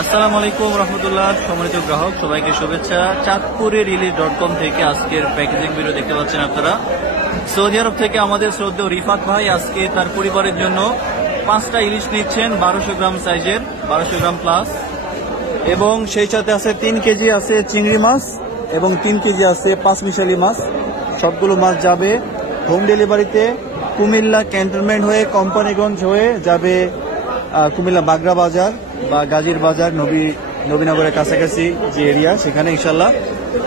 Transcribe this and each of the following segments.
আসসালামু আলাইকুম রহমতুল্লাহ। সম্মানিত গ্রাহক সবাইকে শুভেচ্ছা। চাঁদপুরের ইলিশ.com থেকে আজকের প্যাকেজিং ভিডিও দেখতে পাচ্ছেন আপনারা। সৌদি আরব থেকে আমাদের শ্রদ্ধেয় রিফাত ভাই আজকে তার পরিবারের জন্য 5টা ইলিশ নিচ্ছেন 1200 গ্রাম সাইজের, 1200 গ্রাম প্লাস, এবং সেই সাথে আছে 3 কেজি আছে চিংড়ি মাছ এবং 3 কেজি আছে পাঁচমিশালি মাছ। সবগুলো মাছ যাবে হোম ডেলিভারিতে কুমিল্লা ক্যান্টনমেন্ট হয়ে কোম্পানিগঞ্জ হয়ে যাবে কুমিল্লা বাগড়া বাজার বা গাজীর বাজার, নবীনগরের কাছাকাছি যে এরিয়া, সেখানে ইনশাল্লাহ।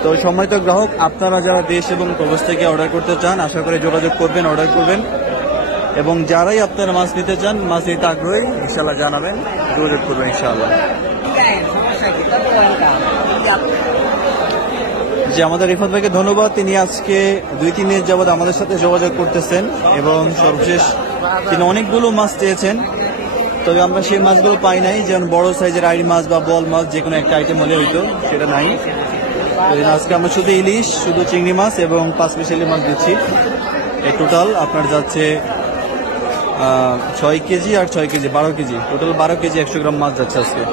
তো সম্মানিত গ্রাহক, আপনারা যারা দেশ এবং প্রবাস থেকে অর্ডার করতে চান আশা করে যোগাযোগ করবেন, অর্ডার করবেন, এবং যারাই আপনারা মাছ নিতে চান, মাছ নিতে আগ্রহী ইনশাল্লাহ জানাবেন, যোগাযোগ করবেন ইনশাআল্লাহ। যে আমাদের রিফাত ভাইকে ধন্যবাদ, তিনি আজকে 2-3 দিন যাবৎ আমাদের সাথে যোগাযোগ করতেছেন এবং সর্বশেষ তিনি অনেকগুলো মাছ চেয়েছেন, তবে আমরা সেই মাছগুলো পাই নাই। যেমন বড় সাইজের আইড় মাছ বা বল মাছ যে কোনো একটা আইটেম হলে হইতো, সেটা নাই। আজকে আমরা শুধু ইলিশ, শুধু চিংড়ি মাছ এবং পাঁচমিশালি মাছ দিচ্ছি। এই টোটাল আপনার যাচ্ছে 6 কেজি আর 6 কেজি 12 কেজি, টোটাল 12 কেজি 100 গ্রাম মাছ যাচ্ছে আজকে।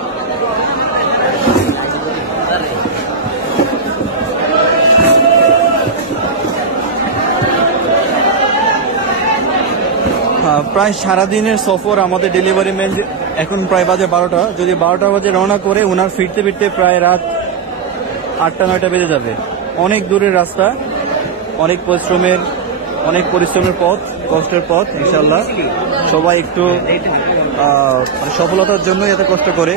প্রায় সারাদিনের সফর আমাদের ডেলিভারি ম্যান, এখন প্রায় বাজে 12টা। যদি 12টা বাজে রওনা করে ওনার ফিরতে ফিরতে প্রায় রাত 8টা-9টা বেজে যাবে। অনেক দূরের রাস্তা, অনেক পরিশ্রমের পথ, কষ্টের পথ। ইনশাল্লাহ সবাই একটু সফলতার জন্য এত কষ্ট করে,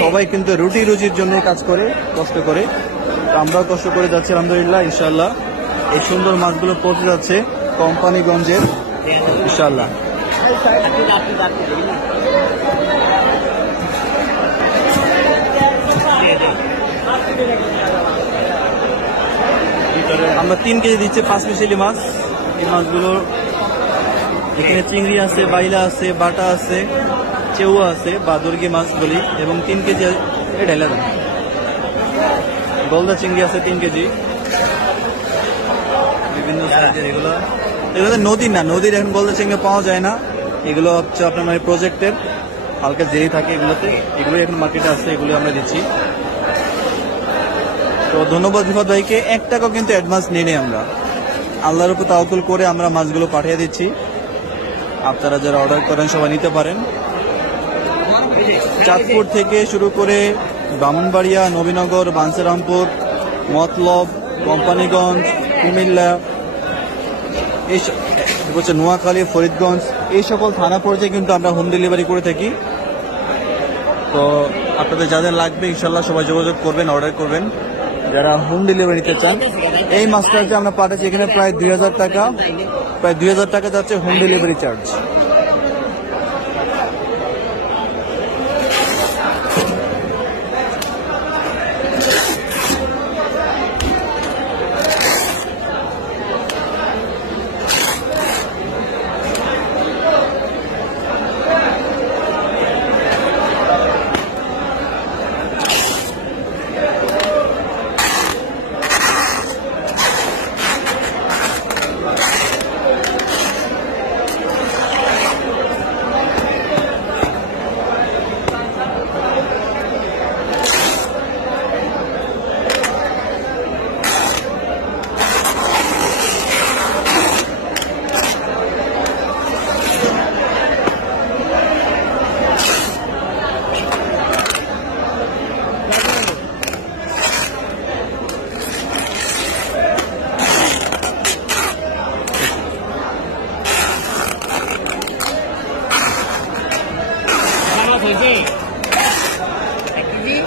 সবাই কিন্তু রুটি রুজির জন্য কাজ করে, কষ্ট করে। আমরাও কষ্ট করে যাচ্ছি আলহামদুলিল্লাহ। ইনশাল্লাহ এই সুন্দর মাছগুলো পৌঁছে যাচ্ছে কোম্পানিগঞ্জের ইনশাল্লাহ। আমরা 3 কেজি দিচ্ছি পাঁচমিশালি মাছ। এই মাছগুলো এখানে চিংড়ি আছে, বাইলা আছে, বাটা আছে, চেউয়া আছে বা দুর্গি মাছ বলি, এবং 3 কেজি ঢেলা দেন। গলদা চিংড়ি আছে 3 কেজি, বিভিন্ন সাইজের। এগুলো নদীর না, নদীর এখন গলদা চিংড়ি পাওয়া যায় না। এগুলো হচ্ছে আপনার মানে প্রজেক্টের, হালকা জেরি থাকে এগুলোতে, এগুলো এখন মার্কেটে আসছে, এগুলো আমরা দিচ্ছি। তো ধন্যবাদ রিফাত ভাইকে। 1 টাকাও কিন্তু অ্যাডভান্স নিয়ে নেই আমরা, আল্লাহর উপর তাওয়াক্কুল করে আমরা মাছগুলো পাঠিয়ে দিচ্ছি। আপনারা যারা অর্ডার করেন সবাই নিতে পারেন। চাঁদপুর থেকে শুরু করে ব্রাহ্মণবাড়িয়া, নবীনগর, বাঞ্ছারামপুর, মতলব, কোম্পানিগঞ্জ, কুমিল্লা, এই হচ্ছে নোয়াখালী, ফরিদগঞ্জ, এই সকল থানা পর্যায়ে কিন্তু আমরা হোম ডেলিভারি করে থাকি। তো আপনাদের যাদের লাগবে ইনশাল্লাহ সবাই যোগাযোগ করবেন, অর্ডার করবেন যারা হোম ডেলিভারি নিতে চান। এই মাছটাকে আমরা পাঠাচ্ছি এখানে প্রায় 2000 টাকা, প্রায় 2000 টাকা যাচ্ছে হোম ডেলিভারি চার্জ। Aqui,